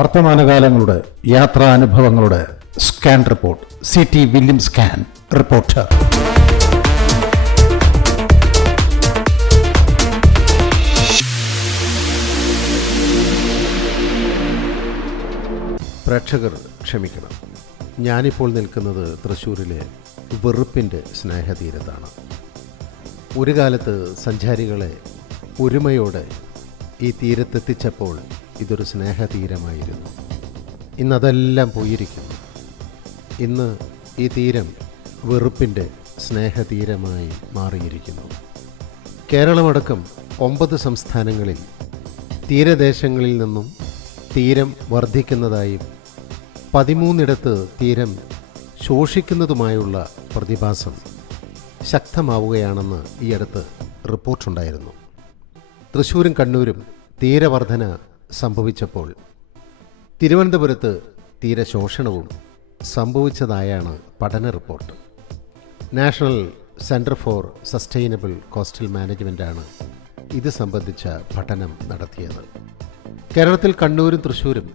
വർത്തമാനകാലങ്ങളുടെ യാത്രാനുഭവങ്ങളുടെ scan report. CT William scan reporter. പ്രേക്ഷകർ ക്ഷമിക്കണം, ഞാനിപ്പോൾ നിൽക്കുന്നത് തൃശ്ശൂരിലെ വെറുപ്പിൻ്റെ സ്നേഹതീരത്താണ്. ഒരു കാലത്ത് സഞ്ചാരികളെ ഒരുമയോടെ ഈ തീരത്തെത്തിച്ചപ്പോൾ ഇതൊരു സ്നേഹതീരമായിരുന്നു. ഇന്നതെല്ലാം പോയിരിക്കുന്നു. ഇന്ന് ഈ തീരം വെറുപ്പിൻ്റെ സ്നേഹതീരമായി മാറിയിരിക്കുന്നു. കേരളമടക്കം 9 സംസ്ഥാനങ്ങളിൽ തീരദേശങ്ങളിൽ നിന്നും തീരം വർദ്ധിക്കുന്നതായും 13 തീരം ശോഷിക്കുന്നതുമായുള്ള പ്രതിഭാസം ശക്തമാവുകയാണെന്ന് ഈയടുത്ത് റിപ്പോർട്ടുണ്ടായിരുന്നു. തൃശ്ശൂരും കണ്ണൂരും തീരവർധന സംഭവിച്ചപ്പോൾ തിരുവനന്തപുരത്ത് തീരശോഷണവും സംഭവിച്ചതായാണ് പഠന report. National centre for sustainable coastal മാനേജ്മെൻറ്റാണ് ഇത് സംബന്ധിച്ച പഠനം നടത്തിയത്. കേരളത്തിൽ കണ്ണൂരും തൃശ്ശൂരും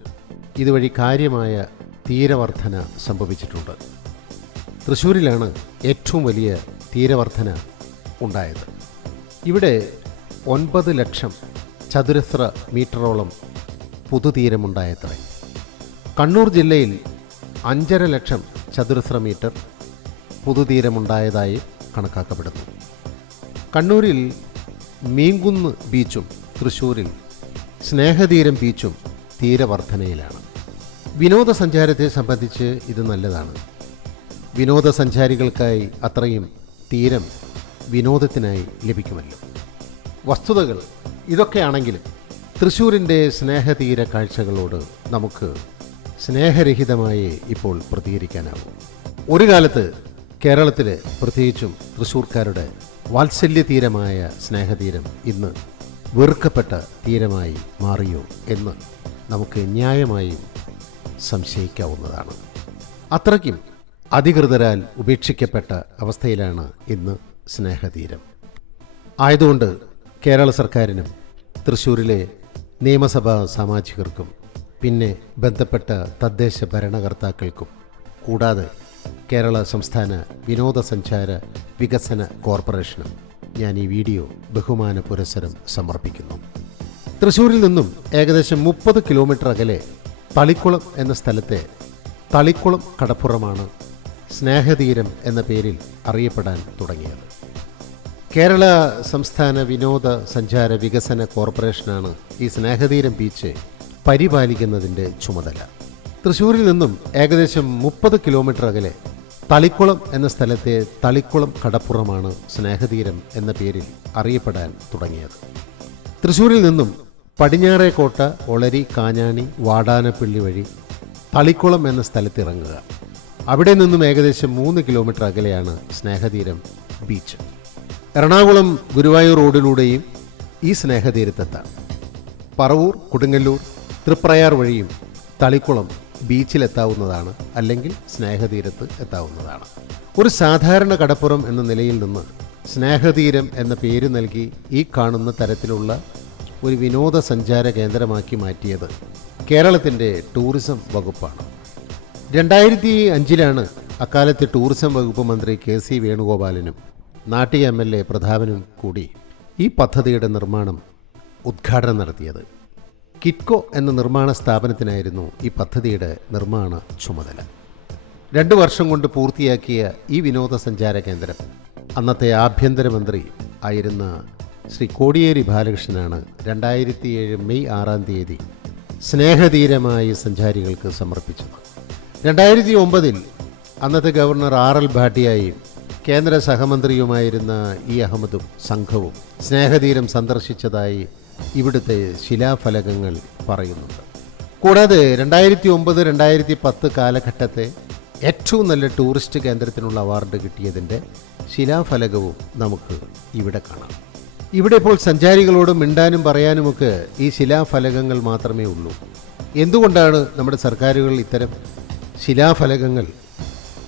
ഇതുവഴി കാര്യമായ തീരവർധന സംഭവിച്ചിട്ടുണ്ട്. തൃശ്ശൂരിലാണ് ഏറ്റവും വലിയ തീരവർധന ഉണ്ടായത്. ഇവിടെ 9 ലക്ഷം ചതുരശ്ര മീറ്ററോളം പുതുതീരമുണ്ടായത്രേ. കണ്ണൂർ ജില്ലയിൽ 5.5 ലക്ഷം ചതുരശ്ര മീറ്റർ പുതുതീരമുണ്ടായതായി കണക്കാക്കപ്പെടുന്നു. കണ്ണൂരിൽ മീൻകുന്ന് ബീച്ചും തൃശ്ശൂരിൽ സ്നേഹതീരം ബീച്ചും തീരവർധനയിലാണ്. വിനോദസഞ്ചാരത്തെ സംബന്ധിച്ച് ഇത് നല്ലതാണ്. വിനോദസഞ്ചാരികൾക്കായി അത്രയും തീരം വിനോദത്തിനായി ലഭിക്കുമല്ലോ. വസ്തുതകൾ ഇതൊക്കെയാണെങ്കിലും തൃശ്ശൂരിൻ്റെ സ്നേഹതീര കാഴ്ചകളോട് നമുക്ക് സ്നേഹരഹിതമായി ഇപ്പോൾ പ്രതികരിക്കാനാവും. ഒരു കാലത്ത് കേരളത്തിലെ പ്രത്യേകിച്ചും തൃശ്ശൂർക്കാരുടെ വാത്സല്യ തീരമായ സ്നേഹതീരം ഇന്ന് വെറുക്കപ്പെട്ട തീരമായി മാറിയോ എന്ന് നമുക്ക് ന്യായമായും സംശയിക്കാവുന്നതാണ്. അത്രയ്ക്കും അധികൃതരാൽ ഉപേക്ഷിക്കപ്പെട്ട അവസ്ഥയിലാണ് ഇന്ന് സ്നേഹതീരം. ആയതുകൊണ്ട് കേരള സർക്കാരിനും തൃശ്ശൂരിലെ നിയമസഭാ സാമാജികർക്കും പിന്നെ ബന്ധപ്പെട്ട തദ്ദേശ ഭരണകർത്താക്കൾക്കും കൂടാതെ കേരള സംസ്ഥാന വിനോദസഞ്ചാര വികസന കോർപ്പറേഷനും ഞാൻ ഈ വീഡിയോ ബഹുമാന പുരസ്സരം സമർപ്പിക്കുന്നു. തൃശ്ശൂരിൽ നിന്നും ഏകദേശം 30 കിലോമീറ്റർ അകലെ തളിക്കുളം എന്ന സ്ഥലത്തെ തളിക്കുളം കടപ്പുറമാണ് സ്നേഹതീരം എന്ന പേരിൽ അറിയപ്പെടാൻ തുടങ്ങിയത്. കേരള സംസ്ഥാന വിനോദ സഞ്ചാര വികസന കോർപ്പറേഷനാണ് ഈ സ്നേഹതീരം ബീച്ച് പരിപാലിക്കുന്നതിൻ്റെ ചുമതല. തൃശ്ശൂരിൽ നിന്നും ഏകദേശം 30 കിലോമീറ്റർ അകലെ തളിക്കുളം എന്ന സ്ഥലത്തെ തളിക്കുളം കടപ്പുറമാണ് സ്നേഹതീരം എന്ന പേരിൽ അറിയപ്പെടാൻ തുടങ്ങിയത്. തൃശ്ശൂരിൽ നിന്നും പടിഞ്ഞാറേക്കോട്ട, ഒളരി, കാഞ്ഞാണി, വാടാനപ്പള്ളി വഴി തളിക്കുളം എന്ന സ്ഥലത്തിറങ്ങുക. അവിടെ നിന്നും ഏകദേശം 3 കിലോമീറ്റർ അകലെയാണ് സ്നേഹതീരം ബീച്ച്. എറണാകുളം ഗുരുവായൂർ റോഡിലൂടെയും ഈ സ്നേഹതീരത്തെത്താം. പറവൂർ, കൊടുങ്ങല്ലൂർ, തൃപ്രയാർ വഴിയും തളിക്കുളം ബീച്ചിലെത്താവുന്നതാണ്, അല്ലെങ്കിൽ സ്നേഹതീരത്ത് എത്താവുന്നതാണ്. ഒരു സാധാരണ കടപ്പുറം എന്ന നിലയിൽ നിന്ന് സ്നേഹതീരം എന്ന പേര് നൽകി ഈ കാണുന്ന തരത്തിലുള്ള ഒരു വിനോദസഞ്ചാര കേന്ദ്രമാക്കി മാറ്റിയത് കേരളത്തിൻ്റെ ടൂറിസം വകുപ്പാണ്. 2005 അക്കാലത്ത് ടൂറിസം വകുപ്പ് മന്ത്രി KC വേണുഗോപാലനും നാട്ടിക MLA പ്രതാപനും കൂടി ഈ പദ്ധതിയുടെ നിർമ്മാണം ഉദ്ഘാടനം നടത്തിയത്. കിറ്റ്കോ എന്ന നിർമ്മാണ സ്ഥാപനത്തിനായിരുന്നു ഈ പദ്ധതിയുടെ നിർമ്മാണ ചുമതല. 2 വർഷം കൊണ്ട് പൂർത്തിയാക്കിയ ഈ വിനോദസഞ്ചാര കേന്ദ്രം അന്നത്തെ ആഭ്യന്തരമന്ത്രി ആയിരുന്ന ശ്രീ കോടിയേരി ബാലകൃഷ്ണനാണ് 2007 മെയ് 6 സ്നേഹതീരമായി സഞ്ചാരികൾക്ക് സമർപ്പിച്ചത്. 2009 അന്നത്തെ ഗവർണർ RL ഭാട്ടിയായും കേന്ദ്ര സഹമന്ത്രിയുമായിരുന്ന E അഹമ്മദും സംഘവും സ്നേഹതീരം സന്ദർശിച്ചതായി ഇവിടുത്തെ ശിലാഫലകങ്ങൾ പറയുന്നുണ്ട്. കൂടാതെ 2009-2010 കാലഘട്ടത്തെ ഏറ്റവും നല്ല ടൂറിസ്റ്റ് കേന്ദ്രത്തിനുള്ള അവാർഡ് കിട്ടിയതിൻ്റെ ശിലാഫലകവും നമുക്ക് ഇവിടെ കാണാം. ഇവിടെ ഇപ്പോൾ സഞ്ചാരികളോട് മിണ്ടാനും പറയാനുമൊക്കെ ഈ ശിലാഫലകങ്ങൾ മാത്രമേ ഉള്ളൂ. എന്തുകൊണ്ടാണ് നമ്മുടെ സർക്കാരുകൾ ഇത്തരം ശിലാഫലകങ്ങൾ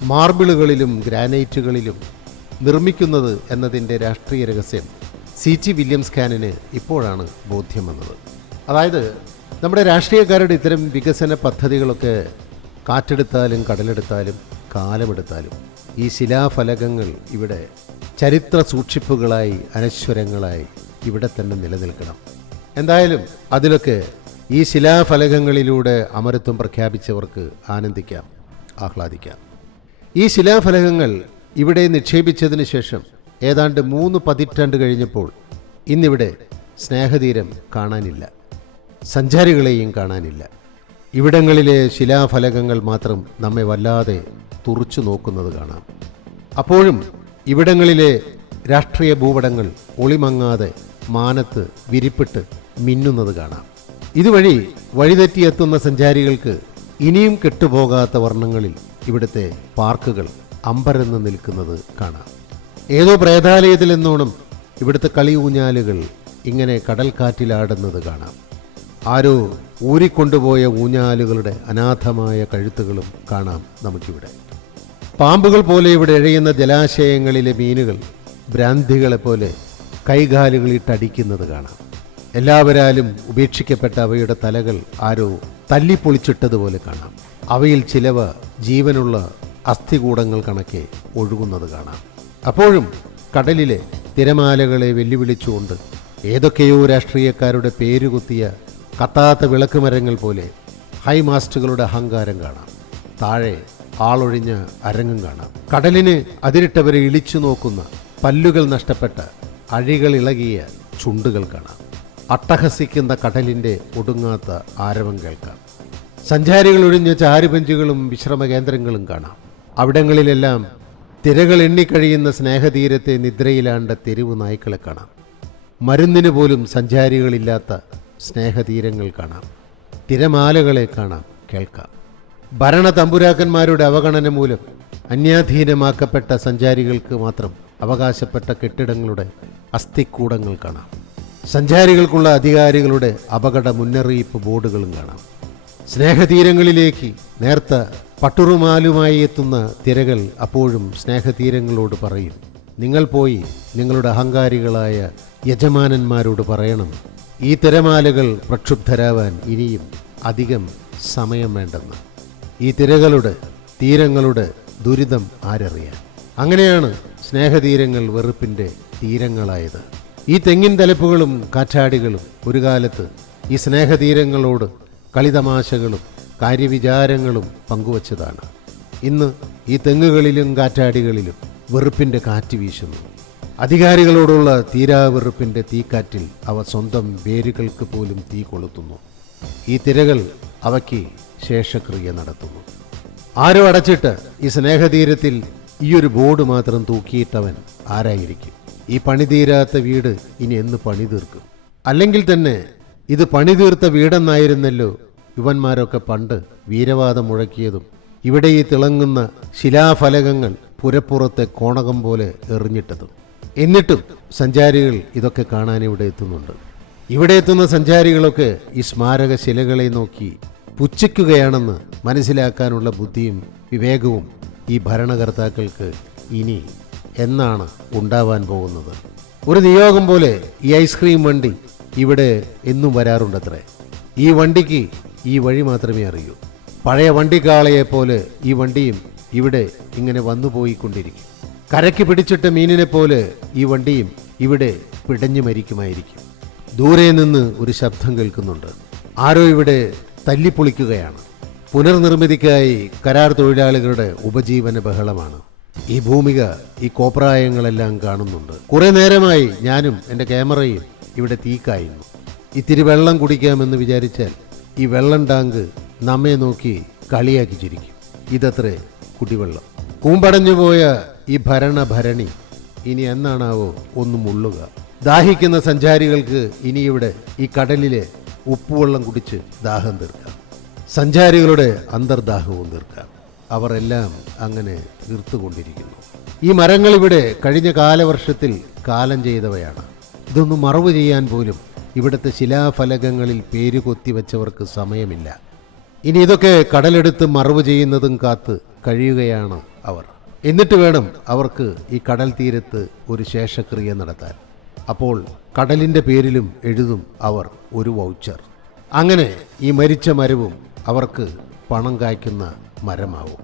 മാർബിളുകളിലും ഗ്രാനൈറ്റുകളിലും നിർമ്മിക്കുന്നത് എന്നതിൻ്റെ രാഷ്ട്രീയ രഹസ്യം CT വില്യം സ്കാനിന് ഇപ്പോഴാണ് ബോധ്യം വന്നത്. അതായത് നമ്മുടെ രാഷ്ട്രീയക്കാരുടെ ഇത്തരം വികസന പദ്ധതികളൊക്കെ കാറ്റെടുത്താലും കടലെടുത്താലും കാലമെടുത്താലും ഈ ശിലാഫലകങ്ങൾ ഇവിടെ ചരിത്ര സൂക്ഷിപ്പുകളായി അനശ്വരങ്ങളായി ഇവിടെ തന്നെ നിലനിൽക്കണം. എന്തായാലും അതിലൊക്കെ ഈ ശിലാഫലകങ്ങളിലൂടെ അമരത്വം പ്രഖ്യാപിച്ചവർക്ക് ആനന്ദിക്കാം, ആഹ്ലാദിക്കാം. ഈ ശിലാഫലകങ്ങൾ ഇവിടെ നിക്ഷേപിച്ചതിന് ശേഷം ഏതാണ്ട് 3 പതിറ്റാണ്ട് കഴിഞ്ഞപ്പോൾ ഇന്നിവിടെ സ്നേഹതീരം കാണാനില്ല, സഞ്ചാരികളെയും കാണാനില്ല. ഇവിടങ്ങളിലെ ശിലാഫലകങ്ങൾ മാത്രം നമ്മെ വല്ലാതെ തുറച്ചു നോക്കുന്നത് കാണാം. അപ്പോഴും ഇവിടങ്ങളിലെ രാഷ്ട്രീയ ഭൂപടങ്ങൾ ഒളിമങ്ങാതെ മാനത്ത് വിരിപ്പിട്ട് മിന്നുന്നത് കാണാം. ഇതുവഴി വഴിതെറ്റിയെത്തുന്ന സഞ്ചാരികൾക്ക് ഇനിയും കെട്ടുപോകാത്ത വർണ്ണങ്ങളിൽ ഇവിടുത്തെ പാർക്കുകൾ അമ്പരന്ന് നിൽക്കുന്നത് കാണാം. ഏതോ പ്രേതാലയത്തിലെന്നോണം ഇവിടുത്തെ കളി ഊഞ്ഞാലുകൾ ഇങ്ങനെ കടൽക്കാറ്റിലാടുന്നത് കാണാം. ആരോ ഊരിക്കൊണ്ടുപോയ ഊഞ്ഞാലുകളുടെ അനാഥമായ കഴുത്തുകളും കാണാം നമുക്കിവിടെ. പാമ്പുകൾ പോലെ ഇവിടെ എഴയുന്ന ജലാശയങ്ങളിലെ മീനുകൾ ഭ്രാന്തികളെപ്പോലെ കൈകാലുകളിട്ടടിക്കുന്നത് കാണാം. എല്ലാവരാലും ഉപേക്ഷിക്കപ്പെട്ട അവയുടെ തലകൾ ആരോ തല്ലിപ്പൊളിച്ചിട്ടതുപോലെ കാണാം. അവയിൽ ചിലവ ജീവനുള്ള അസ്ഥികൂടങ്ങൾ കണക്കെ ഒഴുകുന്നത് കാണാം. അപ്പോഴും കടലിലെ തിരമാലകളെ വെല്ലുവിളിച്ചുകൊണ്ട് ഏതൊക്കെയോ രാഷ്ട്രീയക്കാരുടെ പേരുകുത്തിയ കത്താത്ത വിളക്കുമരങ്ങൾ പോലെ ഹൈമാസ്റ്റുകളുടെ അഹങ്കാരം കാണാം. താഴെ ആളൊഴിഞ്ഞ അരങ്ങും കാണാം. കടലിന് അതിരിട്ടവരെ ഇളിച്ചു നോക്കുന്ന പല്ലുകൾ നഷ്ടപ്പെട്ട അഴികളിളകിയ ചുണ്ടുകൾ കാണാം. അട്ടഹസിക്കുന്ന കടലിൻ്റെ ഒടുങ്ങാത്ത ആരവം കേൾക്കാം. സഞ്ചാരികൾ ഒഴിഞ്ഞ ചാരുബെഞ്ചുകളും വിശ്രമ കേന്ദ്രങ്ങളും കാണാം. അവിടങ്ങളിലെല്ലാം തിരകൾ എണ്ണിക്കഴിയുന്ന സ്നേഹതീരത്തെ നിദ്രയിലാണ്ട തെരുവ് നായ്ക്കളെ കാണാം. മരുന്നിന് പോലും സഞ്ചാരികളില്ലാത്ത സ്നേഹതീരങ്ങൾ കാണാം. തിരമാലകളെ കാണാം, കേൾക്കാം. ഭരണ തമ്പുരാക്കന്മാരുടെ അവഗണന മൂലം അന്യാധീനമാക്കപ്പെട്ട സഞ്ചാരികൾക്ക് മാത്രം അവകാശപ്പെട്ട കെട്ടിടങ്ങളുടെ അസ്ഥിക്കൂടങ്ങൾ കാണാം. സഞ്ചാരികൾക്കുള്ള അധികാരികളുടെ അപകട മുന്നറിയിപ്പ് ബോർഡുകളും കാണാം. സ്നേഹതീരങ്ങളിലേക്ക് നേർത്ത പട്ടുറുമാലുമായി എത്തുന്ന തിരകൾ അപ്പോഴും സ്നേഹതീരങ്ങളോട് പറയും, നിങ്ങൾ പോയി നിങ്ങളുടെ അഹങ്കാരികളായ യജമാനന്മാരോട് പറയണം, ഈ തിരമാലകൾ പ്രക്ഷുബ്ധരാവാൻ ഇനിയും അധികം സമയം വേണ്ടെന്ന്. ഈ തിരകളുടെ തീരങ്ങളുടെ ദുരിതം ആരറിയാൻ? അങ്ങനെയാണ് സ്നേഹതീരങ്ങൾ വെറുപ്പിൻ്റെ തീരങ്ങളായത്. ഈ തെങ്ങിൻ തലപ്പുകളും കാറ്റാടികളും ഒരു കാലത്ത് ഈ സ്നേഹതീരങ്ങളോട് കളിതമാശകളും കാര്യവിചാരങ്ങളും പങ്കുവച്ചതാണ്. ഇന്ന് ഈ തെങ്ങുകളിലും കാറ്റാടികളിലും വെറുപ്പിൻ്റെ കാറ്റ് വീശുന്നു. അധികാരികളോടുള്ള തീരാവെറുപ്പിൻ്റെ തീക്കാറ്റിൽ അവ സ്വന്തം വേരുകൾക്ക് പോലും തീ കൊളുത്തുന്നു. ഈ തിരകൾ അവയ്ക്ക് ശേഷക്രിയ നടത്തുന്നു. ആരോ അടച്ചിട്ട് ഈ സ്നേഹതീരത്തിൽ ഈയൊരു ബോർഡ് മാത്രം തൂക്കിയിട്ടവൻ ആരായിരിക്കും? ഈ പണിതീരാത്ത വീട് ഇനി എന്ന് പണി തീർക്കും? അല്ലെങ്കിൽ തന്നെ ഇത് പണി തീർത്ത വീടെന്നായിരുന്നല്ലോ യുവന്മാരൊക്കെ പണ്ട് വീരവാദം മുഴക്കിയതും ഇവിടെ ഈ തിളങ്ങുന്ന ശിലാഫലകങ്ങൾ പുരപ്പുറത്തെ കോണകം പോലെ എറിഞ്ഞിട്ടതും. എന്നിട്ടും സഞ്ചാരികൾ ഇതൊക്കെ കാണാൻ ഇവിടെ എത്തുന്നുണ്ട്. ഇവിടെ എത്തുന്ന സഞ്ചാരികളൊക്കെ ഈ സ്മാരക ശിലകളെ നോക്കി പുച്ഛിക്കുകയാണെന്ന് മനസ്സിലാക്കാനുള്ള ബുദ്ധിയും വിവേകവും ഈ ഭരണകർത്താക്കൾക്ക് ഇനി എന്നാണ് ഉണ്ടാവാൻ പോകുന്നത്? ഒരു നിയോഗം പോലെ ഈ ഐസ്ക്രീം വണ്ടി ഇവിടെ എന്നും വരാറുണ്ടത്രേ. ഈ വണ്ടിക്ക് ഈ വഴി മാത്രമേ അറിയൂ. പഴയ വണ്ടിക്കാളയെപ്പോലെ ഈ വണ്ടിയും ഇവിടെ ഇങ്ങനെ വന്നു പോയിക്കൊണ്ടിരിക്കും. കരയ്ക്ക് പിടിച്ചിട്ട മീനിനെ പോലെ ഈ വണ്ടിയും ഇവിടെ പിടഞ്ഞു മരിക്കുമായിരിക്കും. ദൂരെ നിന്ന് ഒരു ശബ്ദം കേൾക്കുന്നുണ്ട്. ആരോ ഇവിടെ തല്ലിപ്പൊളിക്കുകയാണ്. പുനർനിർമ്മിതിക്കായി കരാർ തൊഴിലാളികളുടെ ഉപജീവന ബഹളമാണ്. ഈ ഭൂമിക, ഈ കോപ്രായങ്ങളെല്ലാം കാണുന്നുണ്ട്. കുറെ നേരമായി ഞാനും എൻ്റെ ക്യാമറയും ഇവിടെ തീക്കായിരുന്നു. ഇത്തിരി വെള്ളം കുടിക്കാമെന്ന് വിചാരിച്ചാൽ ഈ വെള്ളം ടാങ്ക് നമ്മെ നോക്കി കളിയാക്കി ചിരിക്കും. ഇതത്രേ കുടിവെള്ളം. കൂമ്പടഞ്ഞുപോയ ഈ ഭരണഭരണി ഇനി എന്നാണാവോ ഒന്നും മുള്ളുക? ദാഹിക്കുന്ന സഞ്ചാരികൾക്ക് ഇനിയിവിടെ ഈ കടലിലെ ഉപ്പുവെള്ളം കുടിച്ച് ദാഹം തീർക്കാം. സഞ്ചാരികളുടെ അന്തർദാഹവും തീർക്കാം. അവർ എല്ലാം അങ്ങനെ തീർത്തുകൊണ്ടിരിക്കുന്നു. ഈ മരങ്ങളിവിടെ കഴിഞ്ഞ കാലവർഷത്തിൽ കാലം ചെയ്തവയാണ്. ഇതൊന്നും മറവ് ചെയ്യാൻ പോലും ഇവിടുത്തെ ശിലാഫലകങ്ങളിൽ പേര് കൊത്തിവെച്ചവർക്ക് സമയമില്ല. ഇനി ഇതൊക്കെ കടലെടുത്ത് മറവ് ചെയ്യുന്നതും കാത്ത് കഴിയുകയാണ് അവർ. എന്നിട്ട് വേണം അവർക്ക് ഈ കടൽ തീരത്ത് ഒരു ശേഷക്രിയ നടത്താൻ. അപ്പോൾ കടലിൻ്റെ പേരിലും എഴുതും അവർ ഒരു വൗച്ചർ. അങ്ങനെ ഈ മരിച്ച മരവും അവർക്ക് പണം കായ്ക്കുന്ന മരമാവും.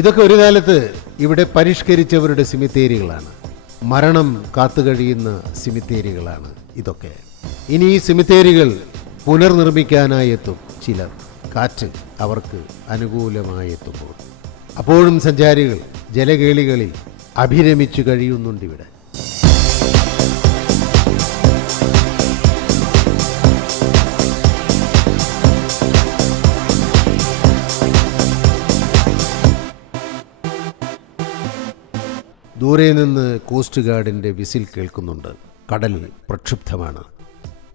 ഇതൊക്കെ ഒരു കാലത്ത് ഇവിടെ പരിഷ്കരിച്ചവരുടെ സിമിത്തേരികളാണ്. മരണം കാത്തുകഴിയുന്ന സിമിത്തേരികളാണ് ഇതൊക്കെ. ഇനി ഈ സിമിത്തേരികൾ പുനർനിർമ്മിക്കാനായി എത്തും ചിലർ, കാറ്റ് അവർക്ക് അനുകൂലമായി എത്തുമ്പോൾ. അപ്പോഴും സഞ്ചാരികൾ ജലകേളികളിൽ അഭിരമിച്ചു കഴിയുന്നുണ്ടിവിടെ. ദൂരെ നിന്ന് കോസ്റ്റ് ഗാർഡിൻ്റെ വിസിൽ കേൾക്കുന്നുണ്ട്. കടൽ പ്രക്ഷുബ്ധമാണ്.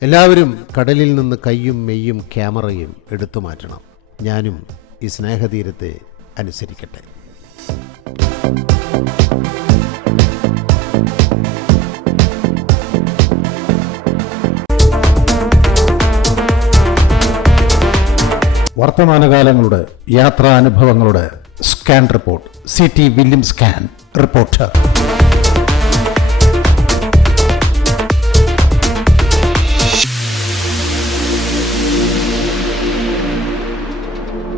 എല്ലാവരും കടലിൽ നിന്ന് കയ്യും മെയ്യും ക്യാമറയും എടുത്തു മാറ്റണം. ഞാനും ഈ സ്നേഹതീരത്തെ അനുസരിക്കട്ടെ. വർത്തമാനകാലങ്ങളുടെ യാത്രാനുഭവങ്ങളുടെ scan report. City William scan reporter.